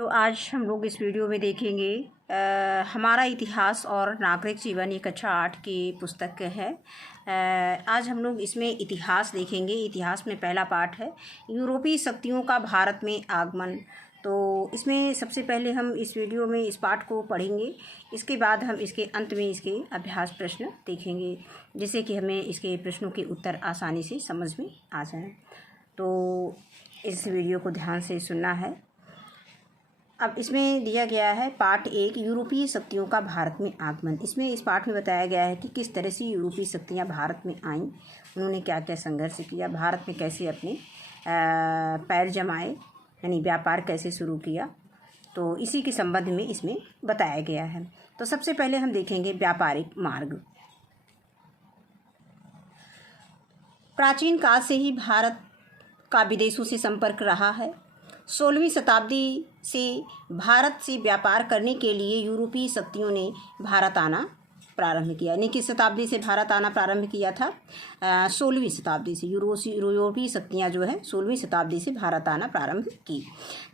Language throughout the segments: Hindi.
तो आज हम लोग इस वीडियो में देखेंगे हमारा इतिहास और नागरिक जीवन, ये कक्षा 8 की पुस्तक है। आज हम लोग इसमें इतिहास देखेंगे। इतिहास में पहला पाठ है यूरोपीय शक्तियों का भारत में आगमन। तो इसमें सबसे पहले हम इस वीडियो में इस पाठ को पढ़ेंगे, इसके बाद हम इसके अंत में इसके अभ्यास प्रश्न देखेंगे, जिससे कि हमें इसके प्रश्नों के उत्तर आसानी से समझ में आ जाएं। तो इस वीडियो को ध्यान से सुनना है। अब इसमें दिया गया है पाठ 1 यूरोपीय शक्तियों का भारत में आगमन। इसमें इस पाठ में बताया गया है कि किस तरह से यूरोपीय शक्तियां भारत में आईं, उन्होंने क्या क्या संघर्ष किया, भारत में कैसे अपने पैर जमाए, यानी व्यापार कैसे शुरू किया। तो इसी के संबंध में इसमें बताया गया है। तो सबसे पहले हम देखेंगे व्यापारिक मार्ग। प्राचीन काल से ही भारत का विदेशों से संपर्क रहा है। 16वीं शताब्दी से भारत से व्यापार करने के लिए यूरोपीय शक्तियों ने भारत आना प्रारंभ किया। यानी किस शताब्दी से भारत आना प्रारंभ किया था? 16वीं शताब्दी से यूरोपीय शक्तियाँ जो है 16वीं शताब्दी से भारत आना प्रारंभ की,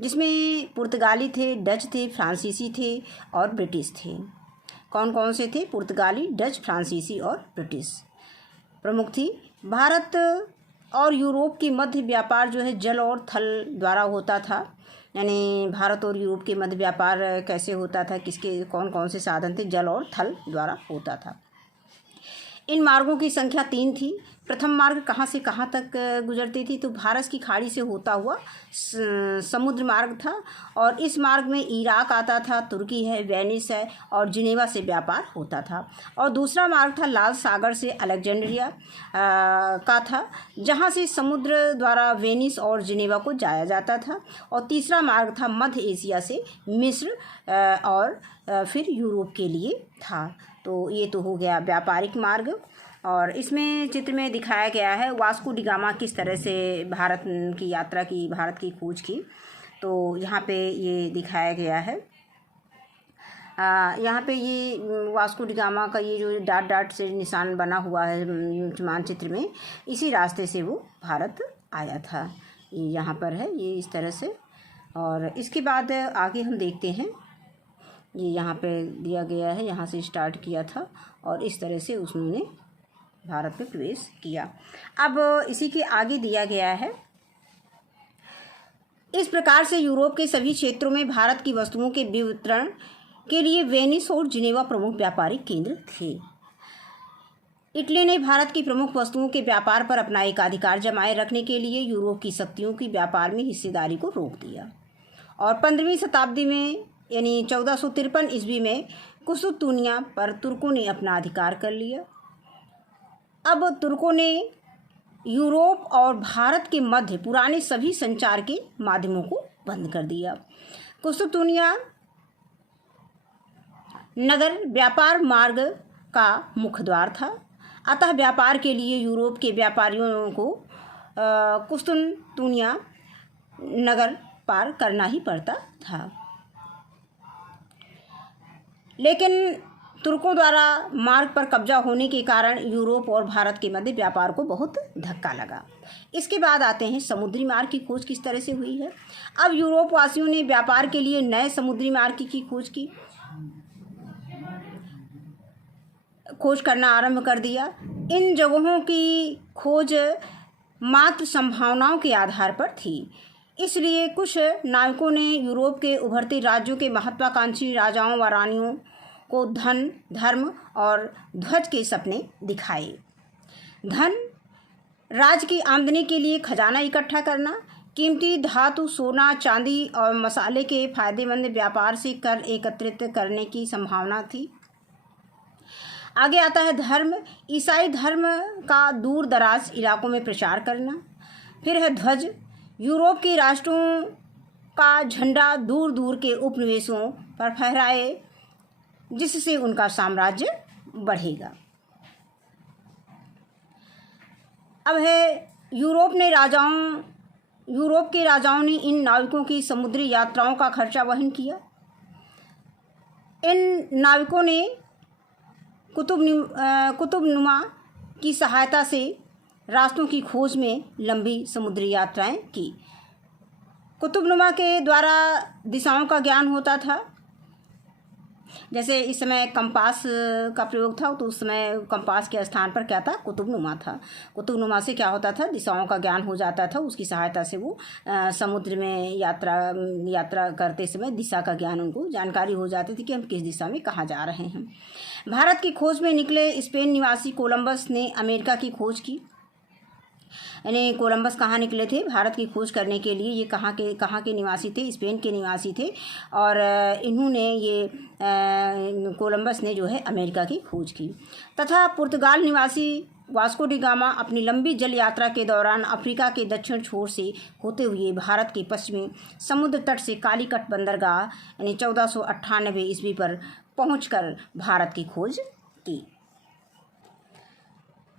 जिसमें पुर्तगाली थे, डच थे, फ्रांसीसी थे और ब्रिटिश थे। कौन कौन से थे? पुर्तगाली, डच, फ्रांसीसी और ब्रिटिश प्रमुख थी। भारत और यूरोप के मध्य व्यापार जो है जल और थल द्वारा होता था। यानी भारत और यूरोप के मध्य व्यापार कैसे होता था, किसके कौन कौन से साधन थे? जल और थल द्वारा होता था। इन मार्गों की संख्या 3 थी। प्रथम मार्ग कहाँ से कहाँ तक गुजरती थी? तो भारत की खाड़ी से होता हुआ समुद्र मार्ग था, और इस मार्ग में इराक आता था, तुर्की है, वेनिस है और जिनेवा से व्यापार होता था। और दूसरा मार्ग था लाल सागर से अलेक्जेंड्रिया का था, जहाँ से समुद्र द्वारा वेनिस और जिनेवा को जाया जाता था। और तीसरा मार्ग था मध्य एशिया से मिस्र और फिर यूरोप के लिए था। तो ये तो हो गया व्यापारिक मार्ग। और इसमें चित्र में दिखाया गया है वास्को डी गामा किस तरह से भारत की यात्रा की, भारत की खोज की। तो यहाँ पे ये दिखाया गया है। यहाँ पे ये वास्को डी गामा का ये जो डॉट डॉट से निशान बना हुआ है मानचित्र में, इसी रास्ते से वो भारत आया था। ये यहाँ पर है, ये इस तरह से। और इसके बाद आगे हम देखते हैं, ये यहाँ पे दिया गया है, यहाँ से स्टार्ट किया था और इस तरह से उन्होंने भारत में प्रवेश किया। अब इसी के आगे दिया गया है, इस प्रकार से यूरोप के सभी क्षेत्रों में भारत की वस्तुओं के वितरण के लिए वेनिस और जिनेवा प्रमुख व्यापारिक केंद्र थे। इटली ने भारत की प्रमुख वस्तुओं के व्यापार पर अपना एकाधिकार जमाए रखने के लिए यूरोप की शक्तियों की व्यापार में हिस्सेदारी को रोक दिया। और 15वीं शताब्दी में यानी 1453 ईस्वी में कुस्तुंतुनिया पर तुर्कों ने अपना अधिकार कर लिया। अब तुर्कों ने यूरोप और भारत के मध्य पुराने सभी संचार के माध्यमों को बंद कर दिया। कुस्तुंतुनिया नगर व्यापार मार्ग का मुख्य द्वार था, अतः व्यापार के लिए यूरोप के व्यापारियों को कुस्तुंतुनिया नगर पार करना ही पड़ता था। लेकिन तुर्कों द्वारा मार्ग पर कब्जा होने के कारण यूरोप और भारत के मध्य व्यापार को बहुत धक्का लगा। इसके बाद आते हैं समुद्री मार्ग की खोज किस तरह से हुई है। अब यूरोप वासियों ने व्यापार के लिए नए समुद्री मार्ग की खोज की, खोज करना आरंभ कर दिया। इन जगहों की खोज मात्र संभावनाओं के आधार पर थी, इसलिए कुछ नाविकों ने यूरोप के उभरते राज्यों के महत्वाकांक्षी राजाओं व रानियों को धन, धर्म और ध्वज के सपने दिखाए। धन, राज्य की आमदनी के लिए खजाना इकट्ठा करना, कीमती धातु, सोना, चांदी और मसाले के फायदेमंद व्यापार से कर एकत्रित करने की संभावना थी। आगे आता है धर्म, ईसाई धर्म का दूर दराज इलाकों में प्रचार करना। फिर है ध्वज, यूरोप के राष्ट्रों का झंडा दूर दूर के उपनिवेशों पर फहराए, जिससे उनका साम्राज्य बढ़ेगा। अब है यूरोप के राजाओं ने इन नाविकों की समुद्री यात्राओं का खर्चा वहन किया। इन नाविकों ने कुतुबनुमा की सहायता से रास्तों की खोज में लंबी समुद्री यात्राएं की। कुतुबनुमा के द्वारा दिशाओं का ज्ञान होता था। जैसे इस समय कंपास का प्रयोग था, तो उस समय कंपास के स्थान पर क्या था, कुतुबनुमा था। कुतुबनुमा से क्या होता था, दिशाओं का ज्ञान हो जाता था। उसकी सहायता से वो समुद्र में यात्रा करते समय दिशा का ज्ञान, उनको जानकारी हो जाती थी कि हम किस दिशा में कहाँ जा रहे हैं। भारत की खोज में निकले स्पेन निवासी कोलंबस ने अमेरिका की खोज की। यानी कोलंबस कहाँ निकले थे भारत की खोज करने के लिए? ये कहाँ के निवासी थे? स्पेन के निवासी थे। और इन्होंने ये कोलंबस ने जो है अमेरिका की खोज की। तथा पुर्तगाल निवासी वास्को डी गामा अपनी लंबी जल यात्रा के दौरान अफ्रीका के दक्षिण छोर से होते हुए भारत के पश्चिमी समुद्र तट से कालीकट बंदरगाह यानी 1498 ईस्वी पर पहुंचकर भारत की खोज की।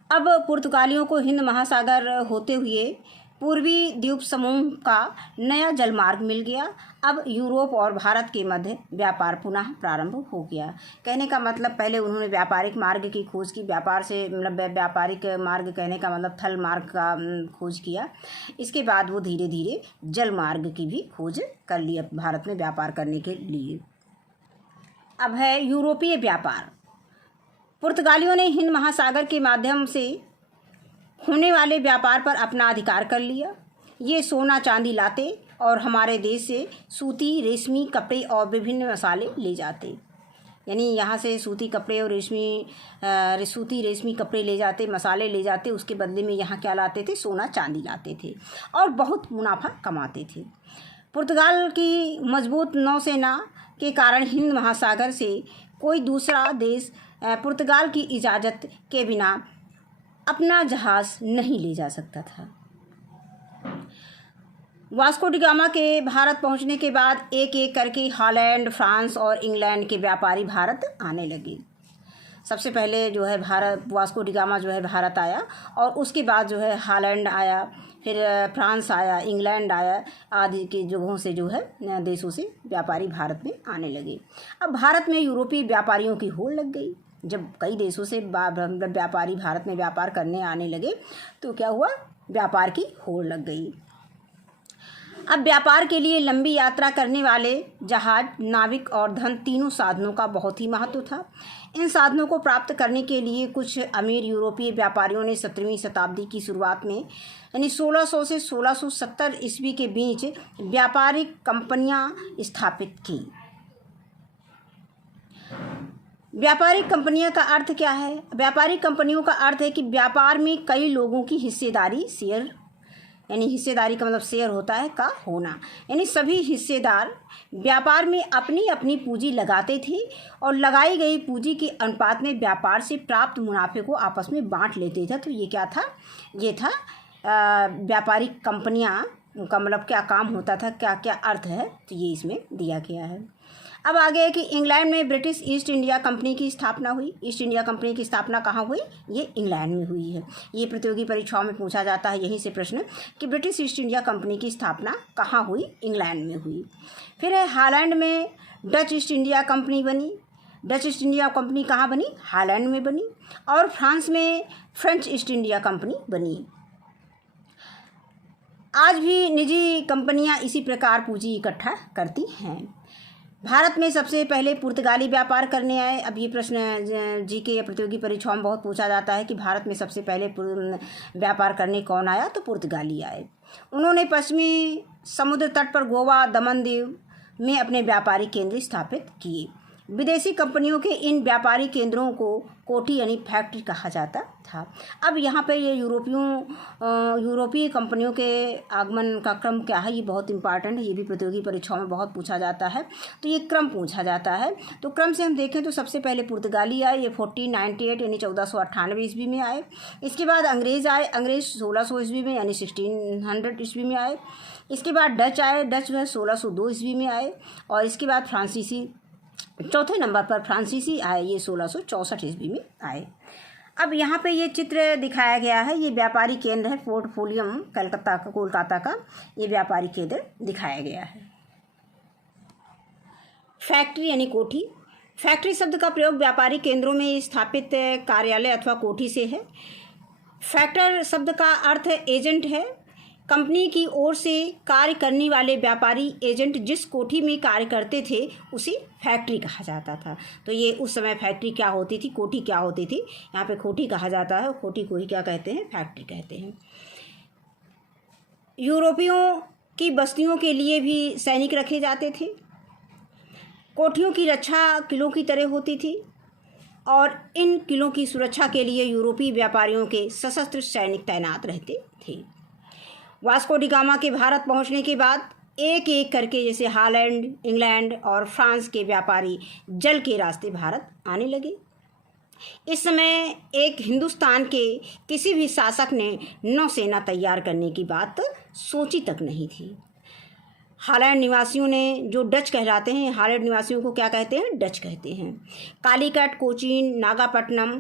अब पुर्तगालियों को हिंद महासागर होते हुए पूर्वी द्वीप समूह का नया जलमार्ग मिल गया। अब यूरोप और भारत के मध्य व्यापार पुनः प्रारंभ हो गया। कहने का मतलब, पहले उन्होंने व्यापारिक मार्ग की खोज की, व्यापार से मतलब व्यापारिक मार्ग कहने का मतलब थल मार्ग का खोज किया। इसके बाद वो धीरे धीरे जल मार्ग की भी खोज कर लिया भारत में व्यापार करने के लिए। अब है यूरोपीय व्यापार। पुर्तगालियों ने हिंद महासागर के माध्यम से होने वाले व्यापार पर अपना अधिकार कर लिया। ये सोना चांदी लाते और हमारे देश से सूती रेशमी कपड़े और विभिन्न मसाले ले जाते। यानी यहाँ से सूती कपड़े और सूती रेशमी कपड़े ले जाते, मसाले ले जाते, उसके बदले में यहाँ क्या लाते थे, सोना चांदी लाते थे और बहुत मुनाफा कमाते थे। पुर्तगाल की मजबूत नौसेना के कारण हिंद महासागर से कोई दूसरा देश पुर्तगाल की इजाज़त के बिना अपना जहाज़ नहीं ले जा सकता था। वास्को डी गामा के भारत पहुंचने के बाद एक एक करके हॉलैंड, फ्रांस और इंग्लैंड के व्यापारी भारत आने लगे। सबसे पहले जो है वास्को डी गामा जो है भारत आया और उसके बाद जो है हॉलैंड आया, फिर फ्रांस आया, इंग्लैंड आया, आदि की जगहों से जो है देशों से व्यापारी भारत में आने लगे। अब भारत में यूरोपीय व्यापारियों की होड़ लग गई। जब कई देशों से व्यापारी भारत में व्यापार करने आने लगे तो क्या हुआ, व्यापार की होड़ लग गई। अब व्यापार के लिए लंबी यात्रा करने वाले जहाज, नाविक और धन तीनों साधनों का बहुत ही महत्व था। इन साधनों को प्राप्त करने के लिए कुछ अमीर यूरोपीय व्यापारियों ने 17वीं शताब्दी की शुरुआत में यानी 1600 से 1670 ईस्वी के बीच व्यापारिक कंपनियां स्थापित की। व्यापारिक कंपनियों का अर्थ क्या है? व्यापारिक कंपनियों का अर्थ है कि व्यापार में कई लोगों की हिस्सेदारी, शेयर यानी हिस्सेदारी का मतलब शेयर होता है का होना, यानी सभी हिस्सेदार व्यापार में अपनी अपनी पूंजी लगाते थे और लगाई गई पूंजी के अनुपात में व्यापार से प्राप्त मुनाफे को आपस में बांट लेते थे। तो ये क्या था, ये था व्यापारिक कंपनियां का मतलब क्या काम होता था, क्या क्या अर्थ है, तो ये इसमें दिया गया है। अब आगे है कि इंग्लैंड में ब्रिटिश ईस्ट इंडिया कंपनी की स्थापना हुई। ईस्ट इंडिया कंपनी की स्थापना कहाँ हुई? ये इंग्लैंड में हुई है। ये प्रतियोगी परीक्षाओं में पूछा जाता है यहीं से प्रश्न कि ब्रिटिश ईस्ट इंडिया कंपनी की स्थापना कहाँ हुई? इंग्लैंड में हुई। फिर है हॉलैंड में डच ईस्ट इंडिया कंपनी बनी। डच ईस्ट इंडिया कंपनी कहाँ बनी? हॉलैंड में बनी। और फ्रांस में फ्रेंच ईस्ट इंडिया कंपनी बनी। आज भी निजी कंपनियां इसी प्रकार पूंजी इकट्ठा करती हैं। भारत में सबसे पहले पुर्तगाली व्यापार करने आए। अब ये प्रश्न जीके या प्रतियोगी परीक्षाओं में बहुत पूछा जाता है कि भारत में सबसे पहले व्यापार करने कौन आया? तो पुर्तगाली आए। उन्होंने पश्चिमी समुद्र तट पर गोवा, दमन दीव में अपने व्यापारिक केंद्र स्थापित किए। विदेशी कंपनियों के इन व्यापारिक केंद्रों को कोठी यानी फैक्ट्री कहा जाता था। अब यहाँ पे ये यूरोपीय कंपनियों के आगमन का क्रम क्या है, ये बहुत इंपॉर्टेंट है। ये भी प्रतियोगी परीक्षाओं में बहुत पूछा जाता है, तो ये क्रम पूछा जाता है। तो क्रम से हम देखें तो सबसे पहले पुर्तगाली आए, ये 1498 यानी 1498 ईस्वी में आए। इसके बाद अंग्रेज़ आए, अंग्रेज़ 1600 ईस्वी में यानी 1600 ईस्वी में आए। इसके बाद डच आए, डच जो है 1602 ईस्वी में आए। और इसके बाद फ्रांसीसी, चौथे नंबर पर फ्रांसीसी आए, ये 1664 ईस्वी में आए। अब यहाँ पे ये चित्र दिखाया गया है, ये व्यापारी केंद्र है फोर्ट विलियम कोलकाता का ये व्यापारी केंद्र दिखाया गया है। फैक्ट्री यानी कोठी। फैक्ट्री शब्द का प्रयोग व्यापारी केंद्रों में स्थापित कार्यालय अथवा कोठी से है। फैक्टर शब्द का अर्थ एजेंट है। कंपनी की ओर से कार्य करने वाले व्यापारी एजेंट जिस कोठी में कार्य करते थे उसे फैक्ट्री कहा जाता था। तो ये उस समय फैक्ट्री क्या होती थी, कोठी क्या होती थी, यहाँ पे कोठी कहा जाता है, कोठी को ही क्या कहते हैं, फैक्ट्री कहते हैं। यूरोपियों की बस्तियों के लिए भी सैनिक रखे जाते थे। कोठियों की रक्षा किलों की तरह होती थी और इन किलों की सुरक्षा के लिए यूरोपीय व्यापारियों के सशस्त्र सैनिक तैनात रहते थे। वास्को डी गामा के भारत पहुंचने के बाद एक एक करके जैसे हॉलैंड, इंग्लैंड और फ्रांस के व्यापारी जल के रास्ते भारत आने लगे। इस समय एक हिंदुस्तान के किसी भी शासक ने नौसेना तैयार करने की बात सोची तक नहीं थी। हॉलैंड निवासियों ने, जो डच कहलाते हैं, हॉलैंड निवासियों को क्या कहते हैं, डच कहते हैं, कालीकट, कोचीन, नागापट्टनम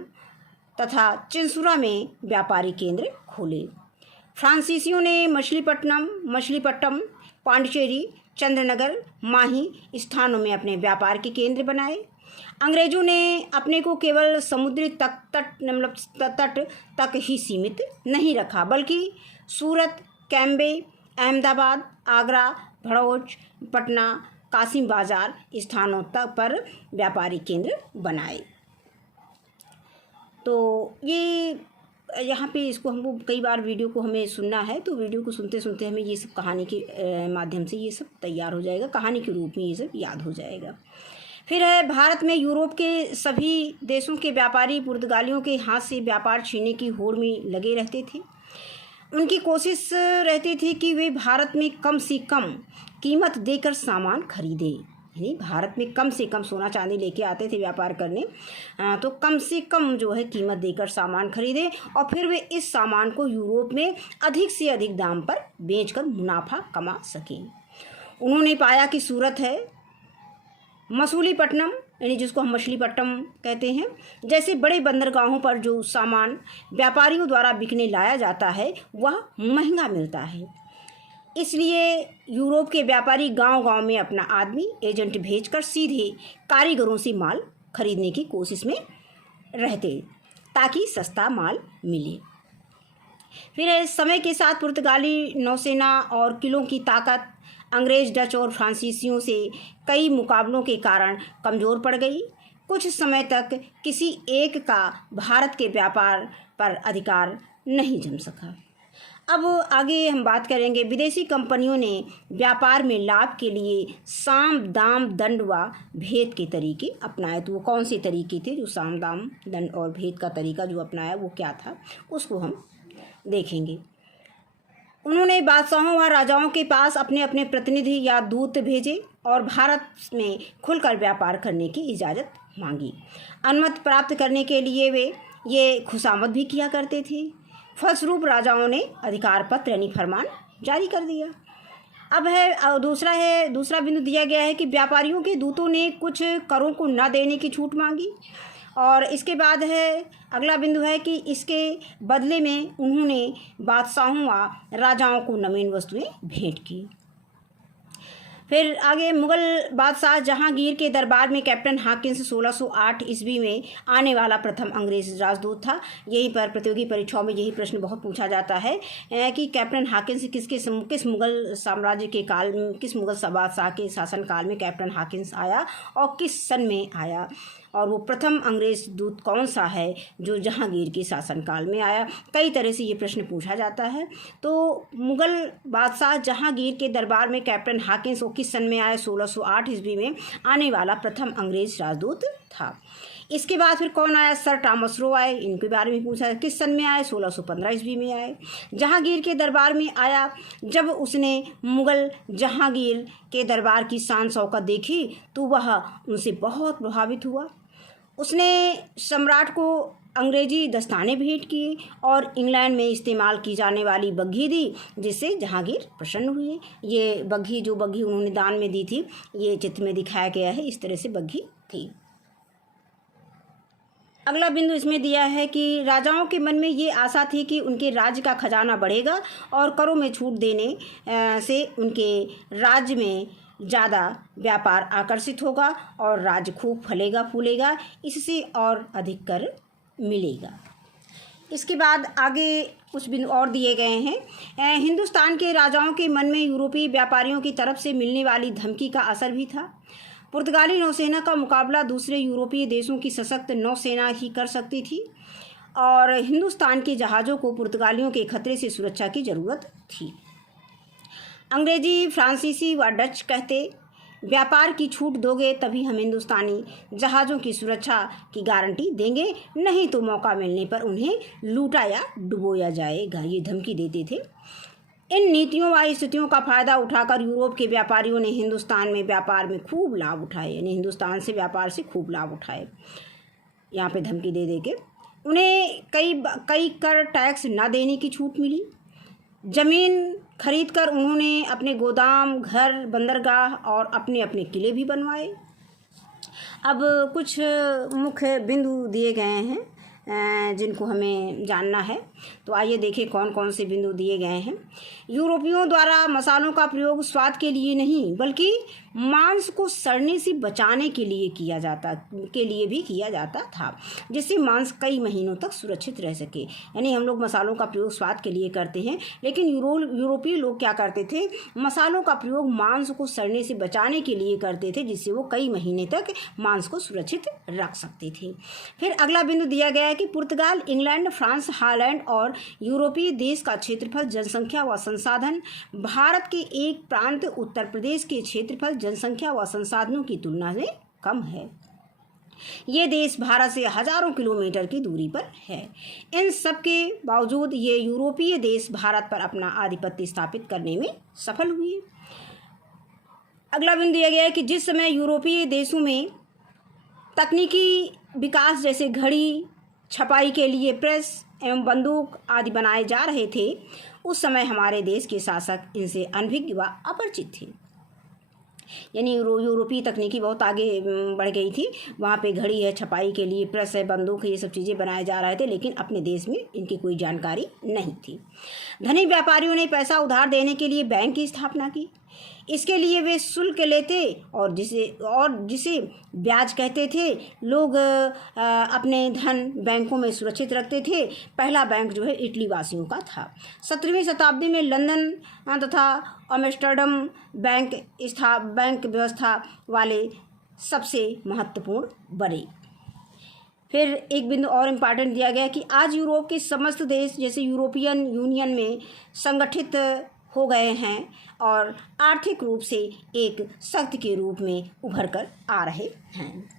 तथा चिंसुरा में व्यापारी केंद्र खोले। फ्रांसीसियों ने मछलीपट्टम, पांडिचेरी, चंद्रनगर, माही स्थानों में अपने व्यापार के केंद्र बनाए। अंग्रेजों ने अपने को केवल समुद्री तट तक ही सीमित नहीं रखा, बल्कि सूरत, कैम्बे, अहमदाबाद, आगरा, भड़ौच, पटना, कासिम बाजार स्थानों तक पर व्यापारी केंद्र बनाए। तो ये यहाँ पे इसको हमको कई बार वीडियो को हमें सुनना है, तो वीडियो को सुनते सुनते हमें ये सब कहानी के माध्यम से ये सब तैयार हो जाएगा, कहानी के रूप में ये सब याद हो जाएगा। फिर है, भारत में यूरोप के सभी देशों के व्यापारी पुर्तगालियों के हाथ से व्यापार छीनने की होड़ में लगे रहते थे। उनकी कोशिश रहती थी कि वे भारत में कम से कम कीमत देकर सामान खरीदें, यानी भारत में कम से कम सोना चांदी लेके आते थे व्यापार करने, तो कम से कम जो है कीमत देकर सामान खरीदें और फिर वे इस सामान को यूरोप में अधिक से अधिक दाम पर बेचकर मुनाफा कमा सकें। उन्होंने पाया कि सूरत है, मसूलीपट्टनम यानी जिसको हम मछलीपट्टनम कहते हैं, जैसे बड़े बंदरगाहों पर जो सामान व्यापारियों द्वारा बिकने लाया जाता है वह महंगा मिलता है। इसलिए यूरोप के व्यापारी गांव-गांव में अपना आदमी एजेंट भेजकर सीधे कारीगरों से माल खरीदने की कोशिश में रहते ताकि सस्ता माल मिले। फिर समय के साथ पुर्तगाली नौसेना और किलों की ताकत अंग्रेज, डच और फ्रांसीसियों से कई मुकाबलों के कारण कमज़ोर पड़ गई। कुछ समय तक किसी एक का भारत के व्यापार पर अधिकार नहीं जम सका। अब आगे हम बात करेंगे, विदेशी कंपनियों ने व्यापार में लाभ के लिए साम, दाम, दंड व भेद के तरीके अपनाए। तो वो कौन से तरीके थे जो साम, दाम, दंड और भेद का तरीका जो अपनाया वो क्या था, उसको हम देखेंगे। उन्होंने बादशाहों व राजाओं के पास अपने अपने प्रतिनिधि या दूत भेजे और भारत में खुलकर व्यापार करने की इजाज़त मांगी। अनुमति प्राप्त करने के लिए वे ये खुशामद भी किया करते थे। फलस्वरूप राजाओं ने अधिकार पत्र यानी फरमान जारी कर दिया। अब है दूसरा बिंदु दिया गया है कि व्यापारियों के दूतों ने कुछ करों को न देने की छूट मांगी और इसके बाद है अगला बिंदु है कि इसके बदले में उन्होंने बादशाहों व राजाओं को नवीन वस्तुएं भेंट की। फिर आगे, मुग़ल बादशाह जहांगीर के दरबार में कैप्टन हाकिन्स 1608 ईस्वी में आने वाला प्रथम अंग्रेज़ राजदूत था। यहीं पर प्रतियोगी परीक्षाओं में यही प्रश्न बहुत पूछा जाता है कि कैप्टन हाकिन्स किस मुग़ल साम्राज्य के काल में, किस मुग़ल बादशाह के शासनकाल में कैप्टन हाकिन्स आया और किस सन में आया, और वो प्रथम अंग्रेज़ दूत कौन सा है जो जहांगीर के शासनकाल में आया। कई तरह से ये प्रश्न पूछा जाता है। तो मुग़ल बादशाह जहांगीर के दरबार में कैप्टन हाकिन्स वो किस सन में आया, 1608 ईस्वी में आने वाला प्रथम अंग्रेज़ राजदूत था। इसके बाद फिर कौन आया, सर टॉमस रो आए, इनके बारे में पूछा है, किस सन में आए, 1615 ईस्वी में आए। जहांगीर के दरबार में आया, जब उसने मुग़ल जहांगीर के दरबार की शान शौकत देखी तो वह उनसे बहुत प्रभावित हुआ। उसने सम्राट को अंग्रेजी दस्ताने भेंट किए और इंग्लैंड में इस्तेमाल की जाने वाली बग्घी दी, जिससे जहांगीर प्रसन्न हुए। ये बग्घी उन्होंने दान में दी थी, ये चित्र में दिखाया गया है, इस तरह से बग्घी थी। अगला बिंदु इसमें दिया है कि राजाओं के मन में ये आशा थी कि उनके राज्य का खजाना बढ़ेगा और करों में छूट देने से उनके राज्य में ज़्यादा व्यापार आकर्षित होगा और राज्य खूब फलेगा फूलेगा, इससे और अधिक कर मिलेगा। इसके बाद आगे कुछ बिंदु और दिए गए हैं। हिंदुस्तान के राजाओं के मन में यूरोपीय व्यापारियों की तरफ से मिलने वाली धमकी का असर भी था। पुर्तगाली नौसेना का मुकाबला दूसरे यूरोपीय देशों की सशक्त नौसेना ही कर सकती थी और हिंदुस्तान के जहाज़ों को पुर्तगालियों के खतरे से सुरक्षा की ज़रूरत थी। अंग्रेजी, फ्रांसीसी व डच कहते, व्यापार की छूट दोगे तभी हम हिंदुस्तानी जहाज़ों की सुरक्षा की गारंटी देंगे, नहीं तो मौका मिलने पर उन्हें लूटा या डुबोया जाएगा, ये धमकी देते थे। इन नीतियों व स्थितियों का फ़ायदा उठाकर यूरोप के व्यापारियों ने हिंदुस्तान में व्यापार में खूब लाभ उठाए, यानी हिंदुस्तान से व्यापार से खूब लाभ उठाए। यहाँ पे धमकी दे दे के उन्हें कई कर टैक्स न देने की छूट मिली। ज़मीन खरीदकर उन्होंने अपने गोदाम, घर, बंदरगाह और अपने अपने किले भी बनवाए। अब कुछ मुख्य बिंदु दिए गए हैं जिनको हमें जानना है, तो आइए देखें कौन कौन से बिंदु दिए गए हैं। यूरोपियों द्वारा मसालों का प्रयोग स्वाद के लिए नहीं बल्कि मांस को सड़ने से बचाने के लिए भी किया जाता था, जिससे मांस कई महीनों तक सुरक्षित रह सके। यानी हम लोग मसालों का प्रयोग स्वाद के लिए करते हैं, लेकिन यूरोपीय लोग क्या करते थे, मसालों का प्रयोग मांस को सड़ने से बचाने के लिए करते थे, जिससे वो कई महीने तक मांस को सुरक्षित रख सकते थे। फिर अगला बिंदु दिया गया है कि पुर्तगाल, इंग्लैंड, फ्रांस, हॉलैंड और यूरोपीय देश का क्षेत्रफल, जनसंख्या व संसाधन भारत के एक प्रांत उत्तर प्रदेश के क्षेत्रफल, जनसंख्या व संसाधनों की तुलना में कम है। ये देश भारत से हजारों किलोमीटर की दूरी पर है। इन सब के बावजूद ये यूरोपीय देश भारत पर अपना आधिपत्य स्थापित करने में सफल हुए। अगला बिंदु दिया गया है कि जिस समय यूरोपीय देशों में तकनीकी विकास जैसे घड़ी, छपाई के लिए प्रेस एवं बंदूक आदि बनाए जा रहे थे, उस समय हमारे देश के शासक इनसे अनभिज्ञ व अपरिचित थे। यानी यूरोपीय तकनीकी बहुत आगे बढ़ गई थी। वहाँ पे घड़ी है, छपाई के लिए प्रेस है, बंदूक है, ये सब चीज़ें बनाए जा रहे थे, लेकिन अपने देश में इनकी कोई जानकारी नहीं थी। धनी व्यापारियों ने पैसा उधार देने के लिए बैंक की स्थापना की। इसके लिए वे शुल्क लेते और जिसे ब्याज कहते थे। लोग अपने धन बैंकों में सुरक्षित रखते थे। पहला बैंक जो है इटली वासियों का था। 17वीं शताब्दी में लंदन तथा एम्स्टर्डम बैंक व्यवस्था वाले सबसे महत्वपूर्ण बने। फिर एक बिंदु और इम्पॉर्टेंट दिया गया कि आज यूरोप के समस्त देश जैसे यूरोपियन यूनियन में संगठित हो गए हैं और आर्थिक रूप से एक शक्ति के रूप में उभर कर आ रहे हैं।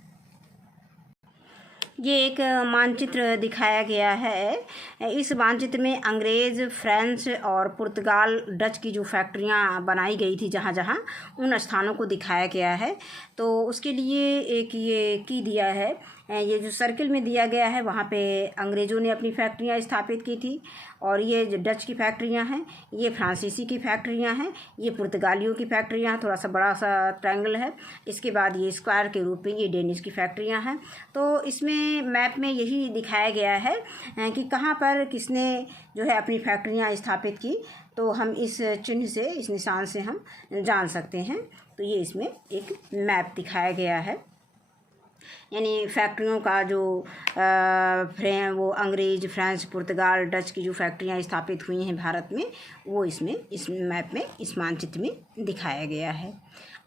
ये एक मानचित्र दिखाया गया है। इस मानचित्र में अंग्रेज़, फ्रेंच और पुर्तगाल, डच की जो फैक्ट्रियाँ बनाई गई थी जहाँ जहाँ, उन स्थानों को दिखाया गया है। तो उसके लिए एक ये की दिया है, ये जो सर्किल में दिया गया है वहाँ पे अंग्रेज़ों ने अपनी फैक्ट्रियाँ स्थापित की थी, और ये जो डच की फैक्ट्रियाँ हैं, ये फ्रांसीसी की फैक्ट्रियाँ हैं, ये पुर्तगालियों की फैक्ट्रियाँ हैं, थोड़ा सा बड़ा सा ट्रायंगल है। इसके बाद ये स्क्वायर के रूप में ये डेनिश की फैक्ट्रियाँ हैं। तो इसमें मैप में यही दिखाया गया है कि कहाँ पर किसने जो है अपनी फैक्ट्रियाँ स्थापित की। तो हम इस चिन्ह से, इस निशान से हम जान सकते हैं। तो ये इसमें एक मैप दिखाया गया है, यानी फैक्ट्रियों का जो वो अंग्रेज़, फ्रेंच, पुर्तगाल, डच की जो फैक्ट्रियाँ स्थापित हुई हैं भारत में, वो इसमें इस मैप में, इस मानचित्र में दिखाया गया है।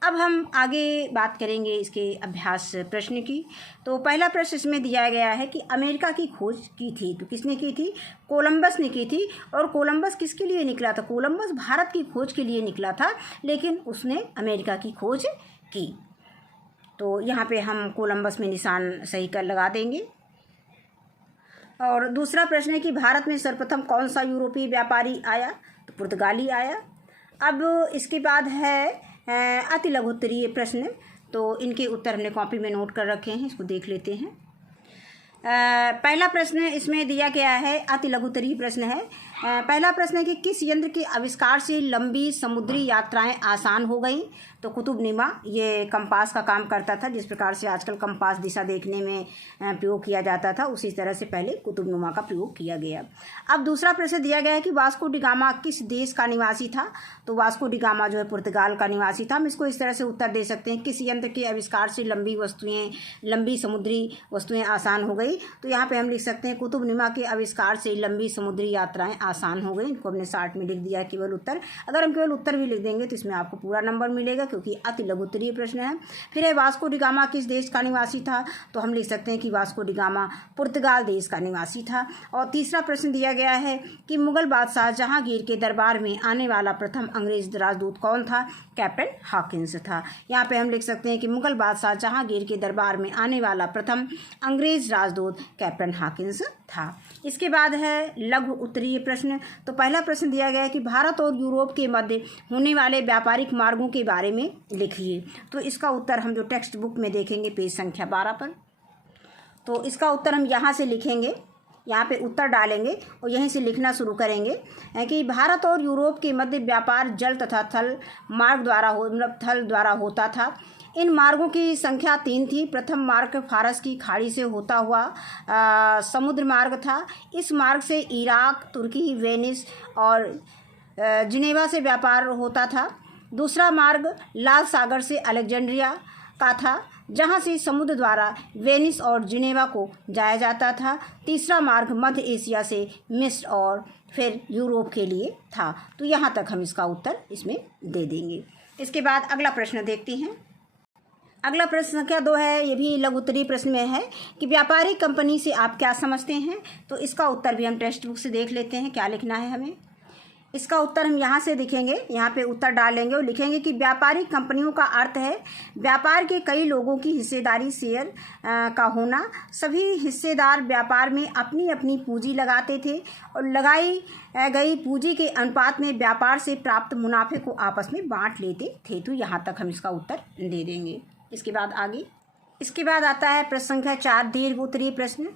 अब हम आगे बात करेंगे इसके अभ्यास प्रश्न की। तो पहला प्रश्न इसमें दिया गया है कि अमेरिका की खोज की थी, तो किसने की थी? कोलंबस ने की थी। और कोलंबस किसके लिए निकला था? कोलंबस भारत की खोज के लिए निकला था, लेकिन उसने अमेरिका की खोज की। तो यहाँ पे हम कोलंबस में निशान सही कर लगा देंगे। और दूसरा प्रश्न है कि भारत में सर्वप्रथम कौन सा यूरोपीय व्यापारी आया? तो पुर्तगाली आया। अब इसके बाद है अति लघुत्तरीय प्रश्न, तो इनके उत्तर हमने कॉपी में नोट कर रखे हैं, इसको देख लेते हैं। पहला प्रश्न इसमें दिया गया है, अति लघुत्तरीय प्रश्न है, पहला प्रश्न है कि किस यंत्र के आविष्कार से लंबी समुद्री यात्राएं आसान हो गई। तो कुतुबनुमा ये कंपास का काम करता था। जिस प्रकार से आजकल कंपास दिशा देखने में प्रयोग किया जाता था, उसी तरह से पहले कुतुबनुमा का प्रयोग किया गया। अब दूसरा प्रश्न दिया गया है कि वास्को डी गामा किस देश का निवासी था। तो वास्को डी गामा जो है पुर्तगाल का निवासी था। हम इसको इस तरह से उत्तर दे सकते हैं, किस यंत्र के आविष्कार से लंबी समुद्री वस्तुएं आसान हो गई। तो यहाँ पे हम लिख सकते हैं कुतुबनुमा के आविष्कार से लंबी समुद्री यात्राएं आसान हो गई। इनको हमने 60 में लिख दिया केवल उत्तर। अगर हम केवल उत्तर भी लिख देंगे तो इसमें आपको पूरा नंबर मिलेगा, क्योंकि अति लघु उत्तरीय प्रश्न है। फिर है वास्को डी गामा किस देश का निवासी था। तो हम लिख सकते हैं कि वास्को डी गामा पुर्तगाल देश का निवासी था। और तीसरा प्रश्न दिया गया है कि मुगल बादशाह जहांगीर के दरबार में आने वाला प्रथम अंग्रेज राजदूत कौन था। कैप्टन हॉकिंस था। यहाँ पे हम लिख सकते हैं कि मुगल बादशाह जहांगीर के दरबार में आने वाला प्रथम अंग्रेज राजदूत कैप्टन हॉकिंस था। इसके बाद है लघु उत्तरीय प्रश्न। तो पहला प्रश्न दिया गया है कि भारत और यूरोप के मध्य होने वाले व्यापारिक मार्गों के बारे में लिखिए। तो इसका उत्तर हम जो टेक्स्ट बुक में देखेंगे पेज संख्या 12 पर। तो इसका उत्तर हम यहाँ से लिखेंगे, यहाँ पे उत्तर डालेंगे और यहीं से लिखना शुरू करेंगे कि भारत और यूरोप के मध्य व्यापार जल तथा थल मार्ग द्वारा थल द्वारा होता था। इन मार्गों की संख्या 3 थी। प्रथम मार्ग फारस की खाड़ी से होता हुआ समुद्र मार्ग था। इस मार्ग से इराक, तुर्की, वेनिस और जिनेवा से व्यापार होता था। दूसरा मार्ग लाल सागर से अलेक्जेंड्रिया का था, जहाँ से समुद्र द्वारा वेनिस और जिनेवा को जाया जाता था। तीसरा मार्ग मध्य एशिया से मिस्र और फिर यूरोप के लिए था। तो यहाँ तक हम इसका उत्तर इसमें दे देंगे। इसके बाद अगला प्रश्न देखते हैं। अगला प्रश्न संख्या 2 है। ये भी लघु उत्तरीय प्रश्न में है कि व्यापारिक कंपनी से आप क्या समझते हैं। तो इसका उत्तर भी हम टेक्स्ट बुक से देख लेते हैं क्या लिखना है हमें। इसका उत्तर हम यहाँ से लिखेंगे, यहाँ पे उत्तर डालेंगे और लिखेंगे कि व्यापारिक कंपनियों का अर्थ है व्यापार के कई लोगों की हिस्सेदारी शेयर का होना। सभी हिस्सेदार व्यापार में अपनी अपनी पूंजी लगाते थे और लगाई गई पूंजी के अनुपात में व्यापार से प्राप्त मुनाफे को आपस में बांट लेते थे। तो यहाँ तक हम इसका उत्तर दे देंगे। इसके बाद आगे, इसके बाद आता है प्रश्न संख्या 4 दीर्घ उत्तरीय प्रश्न।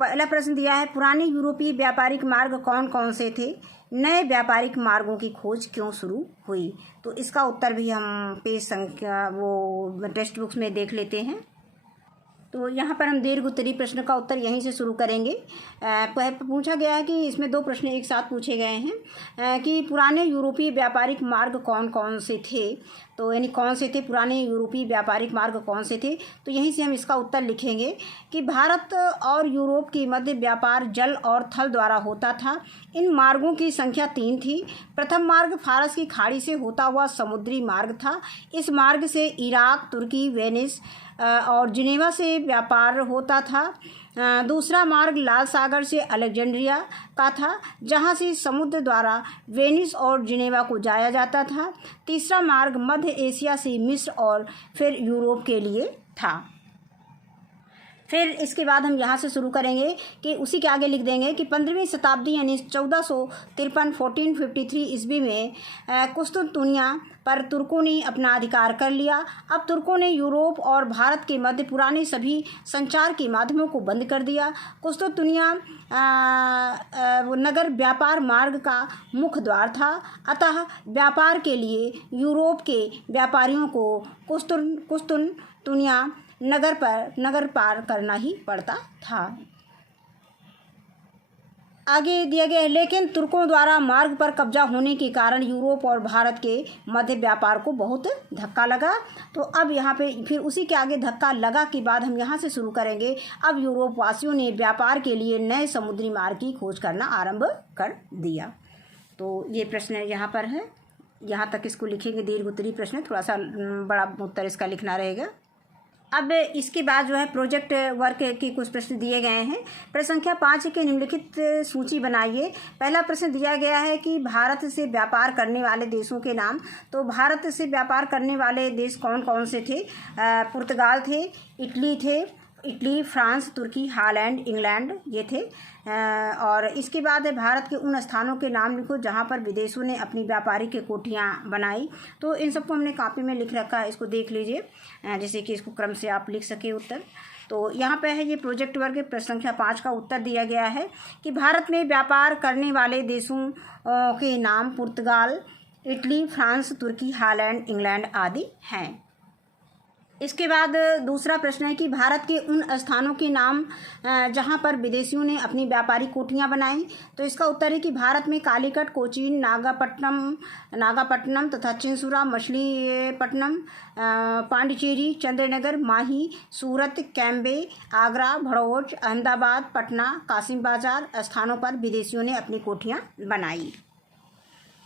पहला प्रश्न दिया है पुराने यूरोपीय व्यापारिक मार्ग कौन कौन से थे। नए व्यापारिक मार्गों की खोज क्यों शुरू हुई। तो इसका उत्तर भी हम पेज संख्या वो टेक्स्ट बुक्स में देख लेते हैं। तो यहाँ पर हम दीर्घ उत्तरीय प्रश्न का उत्तर यहीं से शुरू करेंगे। पूछा गया है कि इसमें 2 प्रश्न एक साथ पूछे गए हैं कि पुराने यूरोपीय व्यापारिक मार्ग कौन कौन से थे। तो यानी कौन से थे पुराने यूरोपीय व्यापारिक मार्ग कौन से थे। तो यहीं से हम इसका उत्तर लिखेंगे कि भारत और यूरोप के मध्य व्यापार जल और थल द्वारा होता था। इन मार्गों की संख्या 3 थी। प्रथम मार्ग फारस की खाड़ी से होता हुआ समुद्री मार्ग था। इस मार्ग से इराक, तुर्की, वेनिस और जिनेवा से व्यापार होता था। दूसरा मार्ग लाल सागर से अलेक्जेंड्रिया का था, जहाँ से समुद्र द्वारा वेनिस और जिनेवा को जाया जाता था। तीसरा मार्ग मध्य एशिया से मिस्र और फिर यूरोप के लिए था। फिर इसके बाद हम यहाँ से शुरू करेंगे कि उसी के आगे लिख देंगे कि 15वीं शताब्दी यानी 1453 ईस्वी में कुस्तुनतुनिया पर तुर्कों ने अपना अधिकार कर लिया। अब तुर्कों ने यूरोप और भारत के मध्य पुराने सभी संचार के माध्यमों को बंद कर दिया। कुस्तुनतुनिया नगर व्यापार मार्ग का मुख्य द्वार था, अतः व्यापार के लिए यूरोप के व्यापारियों को कुस्तुनतुनिया नगर पार करना ही पड़ता था। आगे दिया गया है लेकिन तुर्कों द्वारा मार्ग पर कब्जा होने के कारण यूरोप और भारत के मध्य व्यापार को बहुत धक्का लगा। तो अब यहाँ पे फिर उसी के आगे धक्का लगा के बाद हम यहाँ से शुरू करेंगे। अब यूरोप वासियों ने व्यापार के लिए नए समुद्री मार्ग की खोज करना आरंभ कर दिया। तो ये प्रश्न यहाँ पर है, यहाँ तक इसको लिखेंगे दीर्घ उत्तरीय प्रश्न। थोड़ा सा बड़ा उत्तर इसका लिखना रहेगा। अब इसके बाद जो है प्रोजेक्ट वर्क के कुछ प्रश्न दिए गए हैं। प्रश्न संख्या 5 के निम्नलिखित सूची बनाइए। पहला प्रश्न दिया गया है कि भारत से व्यापार करने वाले देशों के नाम। तो भारत से व्यापार करने वाले देश कौन कौन से थे। पुर्तगाल थे, इटली थे, इटली, फ्रांस, तुर्की, हॉलैंड, इंग्लैंड ये थे। और इसके बाद भारत के उन स्थानों के नाम लिखो जहाँ पर विदेशों ने अपनी व्यापारिक कोठियाँ बनाई। तो इन सबको हमने कॉपी में लिख रखा है, इसको देख लीजिए, जैसे कि इसको क्रम से आप लिख सके उत्तर। तो यहाँ पे है ये प्रोजेक्ट वर्ग प्रश्न संख्या 5 का उत्तर दिया गया है कि भारत में व्यापार करने वाले देशों के नाम पुर्तगाल, इटली, फ्रांस, तुर्की, हॉलैंड, इंग्लैंड आदि हैं। इसके बाद दूसरा प्रश्न है कि भारत के उन स्थानों के नाम जहां पर विदेशियों ने अपनी व्यापारिक कोठियां बनाई। तो इसका उत्तर है कि भारत में कालीकट, कोचीन, नागापट्टनम तथा चिंसुरा, मछलीपट्टनम, पांडिचेरी, चंद्रनगर, माही, सूरत, कैम्बे, आगरा, भड़ोच, अहमदाबाद, पटना, कासिम बाजार स्थानों पर विदेशियों ने अपनी कोठियां बनाई।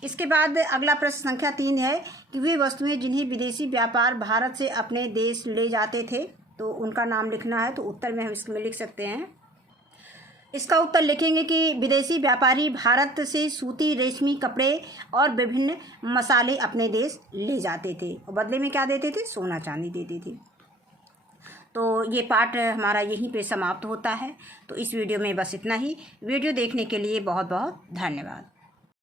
इसके बाद अगला प्रश्न संख्या 3 है कि वे वस्तुएं जिन्हें विदेशी व्यापार भारत से अपने देश ले जाते थे, तो उनका नाम लिखना है। तो उत्तर में हम इसमें लिख सकते हैं, इसका उत्तर लिखेंगे कि विदेशी व्यापारी भारत से सूती, रेशमी कपड़े और विभिन्न मसाले अपने देश ले जाते थे और बदले में क्या देते थे? सोना चांदी देते थे। तो ये पार्ट हमारा यहीं पे समाप्त होता है। तो इस वीडियो में बस इतना ही। वीडियो देखने के लिए बहुत बहुत धन्यवाद।